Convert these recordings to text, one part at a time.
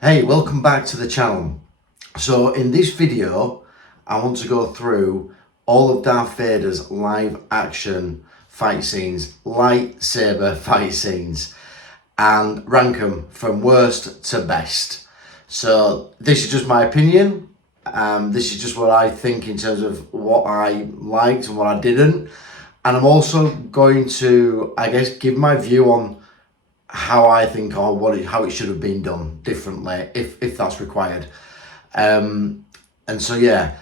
Hey, welcome back to the channel. So in this video, I want to go through all of Darth Vader's live action fight scenes, lightsaber fight scenes, and rank them from worst to best. So this is just my opinion. This is just what I think in terms of what I liked and what I didn't. And I'm also going to, give my view on how I think or how it should have been done differently if that's required. And so yeah.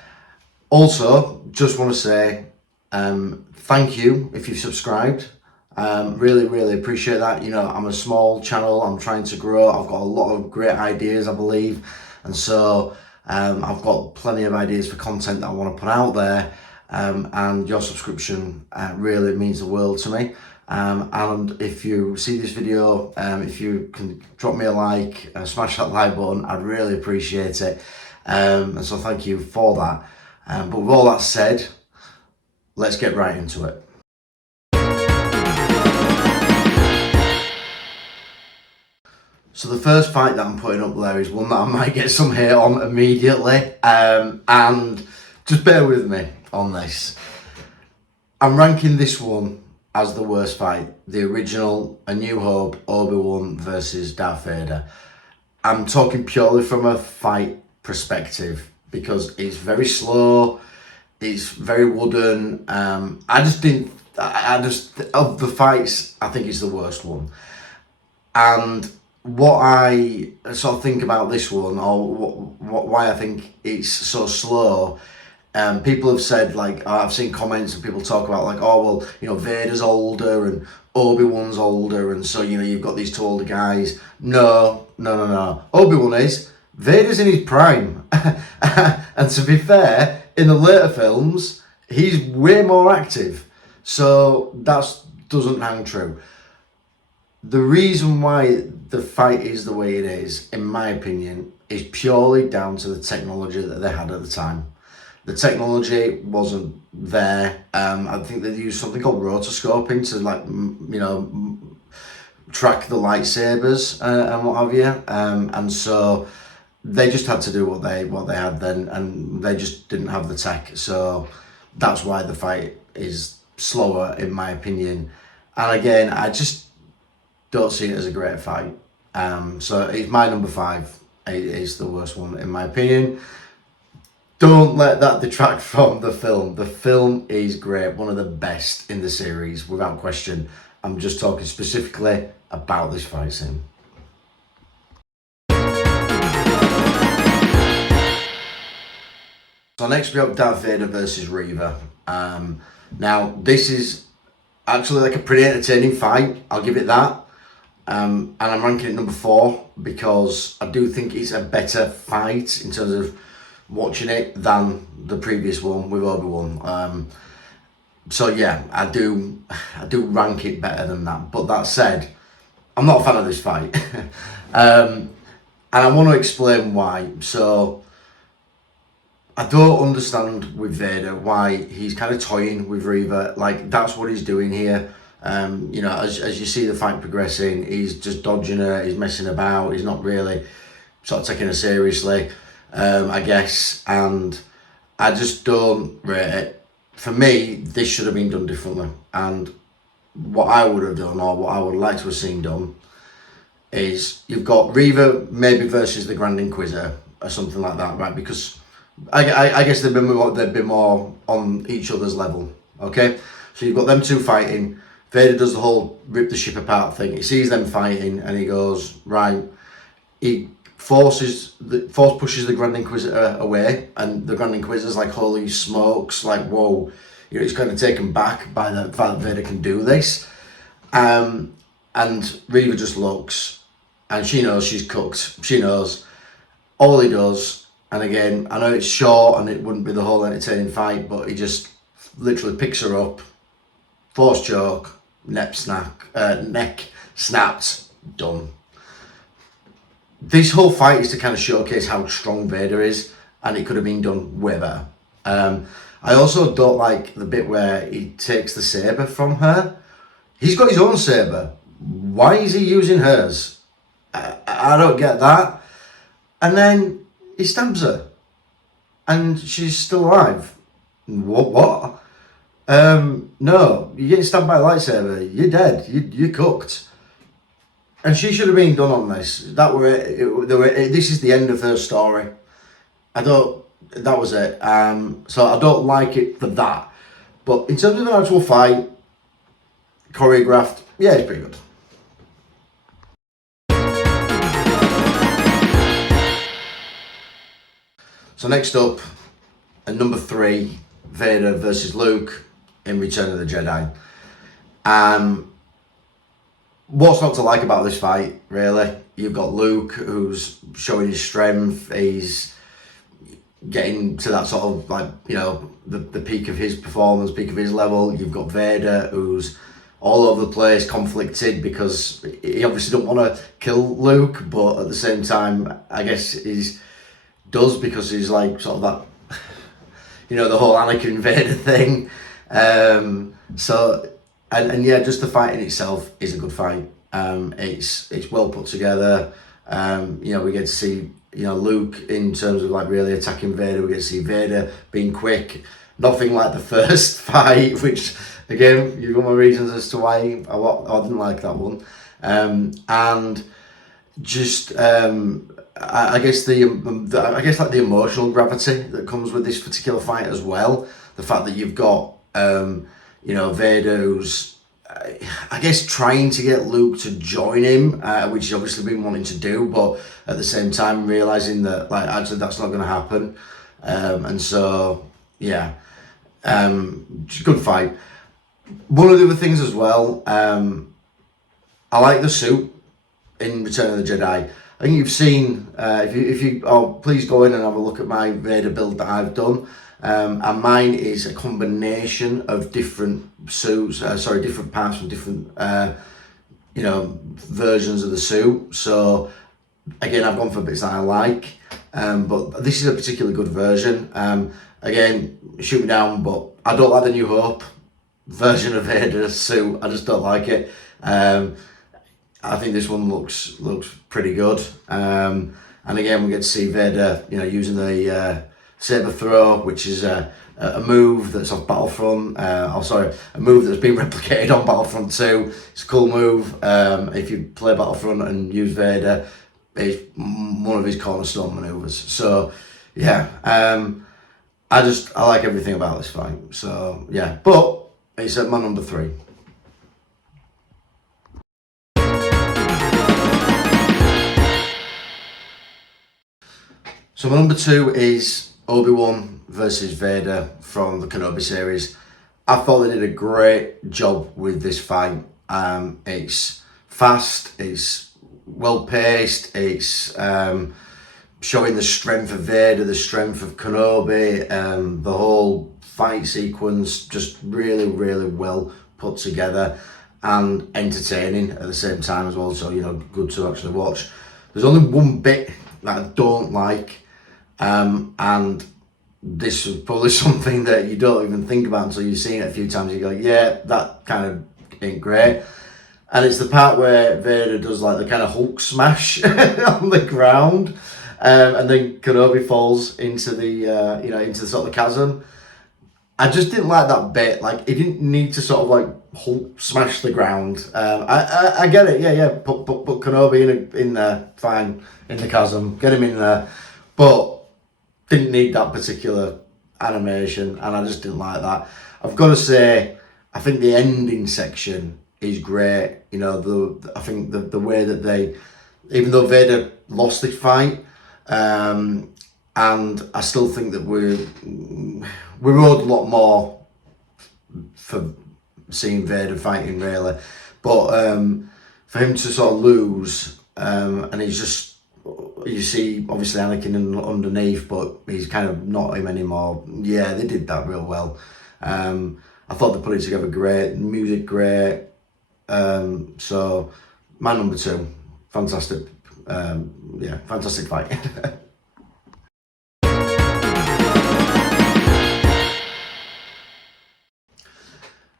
Also, just want to say thank you if you've subscribed. Really appreciate that. You know, I'm a small channel. I'm trying to grow. I've got a lot of great ideas, I believe, and so I've got plenty of ideas for content that I want to put out there. And your subscription really means the world to me. And if you see this video, if you can drop me a like, smash that like button, I'd really appreciate it. And so thank you for that. But with all that said, let's get right into it. So the first fight that I'm putting up there is one that I might get some hate on immediately. And just bear with me on this. I'm ranking this one as the worst fight. The original A New Hope, Obi-Wan versus Darth Vader. I'm talking purely from a fight perspective because it's very slow, it's very wooden. Of the fights, I think it's the worst one. And what I sort of think about this one, or why I think it's so slow, people have said, like, I've seen comments and people talk about, like, oh, well, you know, Vader's older and Obi-Wan's older, and so, you know, you've got these two older guys. No. Obi-Wan is. Vader's in his prime. And to be fair, in the later films, he's way more active. So that doesn't hang true. The reason why the fight is the way it is, in my opinion, is purely down to the technology that they had at the time. The technology wasn't there. I think they used something called rotoscoping to, like, you know, track the lightsabers and what have you. And so they just had to do what they had then, and they just didn't have the tech. So that's why the fight is slower, in my opinion. And again, I just don't see it as a great fight. So it's my number 5. It is the worst one, in my opinion. Don't let that detract from the film. The film is great, one of the best in the series, without question. I'm just talking specifically about this fight scene. So next we have Darth Vader versus Reva. Now this is actually like a pretty entertaining fight, I'll give it that. And I'm ranking it number 4 because I do think it's a better fight in terms of watching it than the previous one with Obi-Wan. So yeah, I do rank it better than that. But that said, I'm not a fan of this fight. And I want to explain why. So I don't understand with Vader why he's kind of toying with Reva. Like, that's what he's doing here. You know, as you see the fight progressing, he's just dodging her, he's messing about, he's not really sort of taking her seriously, I guess, and I just don't rate it. For me, this should have been done differently, and what I would have done, or what I would like to have seen done, is you've got Reva maybe versus the Grand Inquisitor, or something like that, right? Because I guess they'd be more on each other's level, okay? So you've got them two fighting. Vader does the whole rip the ship apart thing. He sees them fighting and he goes, right. He force pushes the Grand Inquisitor away, and the Grand Inquisitor's like, holy smokes, like, whoa, you know, he's kind of taken back by the fact that Vader can do this. And Reva just looks, and she knows she's cooked. She knows. All he does, and again, I know it's short and it wouldn't be the whole entertaining fight, but he just literally picks her up, force choke, neck snapped, done. This whole fight is to kind of showcase how strong Vader is, and it could have been done way better. I also don't like the bit where he takes the saber from her. He's got his own saber. Why is he using hers? I don't get that. and then he stabs her, and she's still alive. What? No, you're getting stabbed by a lightsaber. You're dead. You're cooked. And she should have been done on this. This is the end of her story. I don't. That was it. So I don't like it for that. But in terms of an actual fight, choreographed, yeah, it's pretty good. So next up, at number 3, Vader versus Luke in Return of the Jedi. What's not to like about this fight, really? You've got Luke, who's showing his strength. He's getting to that sort of, like, you know, the peak of his performance, peak of his level. You've got Vader, who's all over the place, conflicted, because he obviously don't want to kill Luke, but at the same time, I guess he's does, because he's like sort of that, you know, the whole Anakin Vader thing. So yeah, just the fight in itself is a good fight. It's well put together. You know, we get to see, you know, Luke in terms of like really attacking Vader. We get to see Vader being quick. Nothing like the first fight, which again, you've got my reasons as to why I didn't like that one. And just I guess I guess like the emotional gravity that comes with this particular fight as well. The fact that you've got you know, Vader, who's I guess trying to get Luke to join him, which he's obviously been wanting to do, but at the same time realizing that like actually that's not going to happen. And so yeah, good fight. One of the other things as well, I like the suit in Return of the Jedi. I think you've seen, if you please go in and have a look at my Vader build that I've done. And mine is a combination of different suits, different parts from different, you know, versions of the suit. So again, I've gone for bits that I like, but this is a particularly good version. Again, shoot me down, but I don't like the New Hope version of Vader's suit. I just don't like it. I think this one looks pretty good. And again, we get to see Vader, you know, using the Saber throw, which is a move that's off Battlefront. A move that's been replicated on Battlefront 2. It's a cool move. If you play Battlefront and use Vader, it's one of his cornerstone maneuvers. So yeah, I like everything about this fight. So yeah, but it's at my number 3. So my number 2 is Obi-Wan versus Vader from the Kenobi series. I thought they did a great job with this fight. It's fast, it's well paced, it's showing the strength of Vader, the strength of Kenobi, the whole fight sequence just really, really well put together and entertaining at the same time as well. So, you know, good to actually watch. There's only one bit that I don't like. And this is probably something that you don't even think about until you've seen it a few times. You go, yeah, that kind of ain't great. And it's the part where Vader does like the kind of Hulk smash on the ground, and then Kenobi falls into the you know, into the sort of chasm. I just didn't like that bit. Like, he didn't need to sort of like Hulk smash the ground. I get it. Yeah. Put Kenobi in there, fine, in the chasm, get him in there, but didn't need that particular animation, and I just didn't like that. I've got to say, I think the ending section is great. You know, I think the way that they, even though Vader lost this fight, and I still think that we're owed a lot more for seeing Vader fighting, really. But for him to sort of lose, and he's just, you see obviously Anakin underneath, but he's kind of not him anymore. Yeah, they did that real well. I thought they put it together great, music great. So my number 2, fantastic. Yeah, fantastic fight.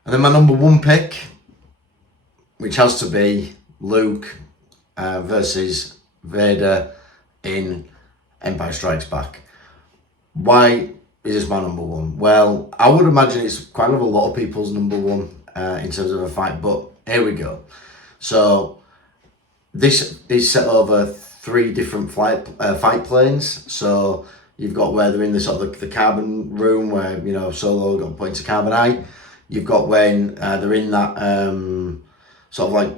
And then my number 1 pick, which has to be Luke versus Vader in Empire Strikes Back. Why is this my number one? Well, I would imagine it's kind of a lot of people's number one in terms of a fight, but here we go. So this is set over 3 different fight planes. So you've got where they're in the sort of the carbon room where, you know, Solo got put into carbonite. You've got when they're in that sort of like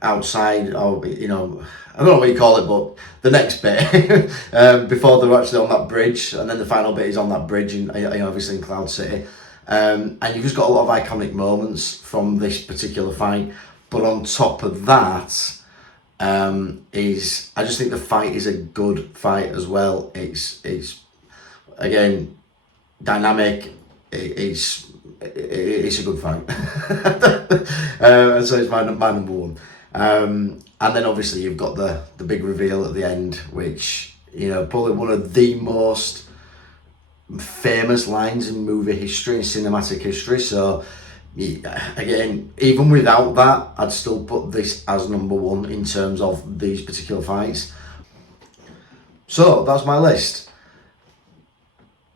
outside, or, you know, I don't know what you call it, but the next bit before they're actually on that bridge, and then the final bit is on that bridge, in, you know, obviously in Cloud City. And you've just got a lot of iconic moments from this particular fight. But on top of that, I just think the fight is a good fight as well. It's again dynamic. It's a good fight, and so it's my number one. And then obviously you've got the big reveal at the end, which, you know, probably one of the most famous lines in movie history and cinematic history. So again, even without that, I'd still put this as number one in terms of these particular fights. So that's my list.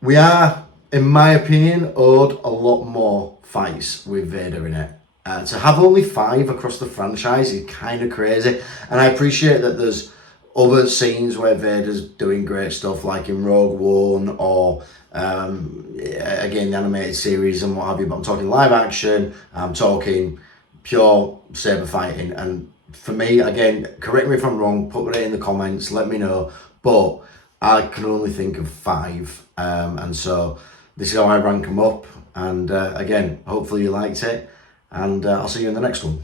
We are, in my opinion, owed a lot more fights with Vader in it. To have only 5 across the franchise is kind of crazy, and I appreciate that there's other scenes where Vader's doing great stuff, like in Rogue One or again the animated series and what have you. But I'm talking live action. I'm talking pure saber fighting, and for me, again, correct me if I'm wrong. Put it in the comments. Let me know. But I can only think of 5, and so this is how I rank them up. And again, hopefully you liked it. And I'll see you in the next one.